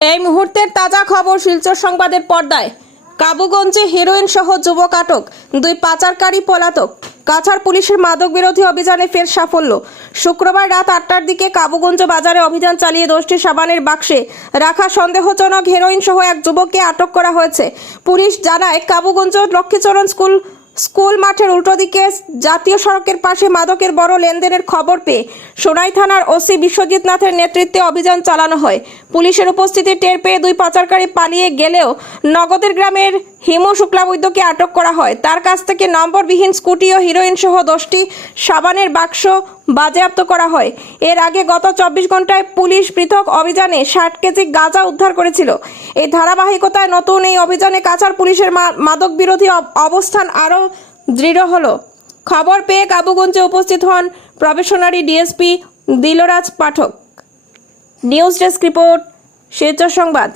এই মুহূর্তের তাজা খবর শিলচর সংবাদের পর্দায়। কাবুগঞ্জে হেরোইন সহ যুবক আটক, 2 পাচারকারী পলাতক। কাছাড় পুলিশের মাদক বিরোধী অভিযানে ফের সাফল্য। শুক্রবার রাত 8টার দিকে কাবুগঞ্জ বাজারে অভিযান চালিয়ে 10টি সাবানের বাক্সে রাখা সন্দেহজনক হেরোইন সহ এক যুবককে আটক করা হয়েছে। পুলিশ জানায়, কাবুগঞ্জ লক্ষ্মীচরণ স্কুল মাঠের উল্টো দিকে জাতীয় সড়কের পাশে মাদকের বড় লেনদেনের খবর পেয়ে সোনাই থানার ওসি বিশ্বজিৎ নাথের নেতৃত্বে অভিযান চালানো হয়। পুলিশের উপস্থিতি টের পেয়ে 2 পাচারকারী পালিয়ে গেলেও নগদের গ্রামের হিমু শুক্লাবৈদ্যকে আটক করা হয়। তার কাছ থেকে নম্বরবিহীন স্কুটি ও হিরোইন সহ 10টি সাবানের বাক্স বাজেয়াপ্ত করা হয়। এর আগে গত 24 ঘন্টায় পুলিশ পৃথক অভিযানে 60 কেজি গাঁজা উদ্ধার করেছিল। এই ধারাবাহিকতায় নতুন এই অভিযানে কাছাড় পুলিশের মাদক বিরোধী অবস্থান আরও দৃঢ় হলো। খবর পেয়ে কাবুগঞ্জে উপস্থিত হন প্রবেশনারি ডিএসপি দিলরাজ পাঠক। নিউজ ডেস্ক রিপোর্ট, শিলচর সংবাদ।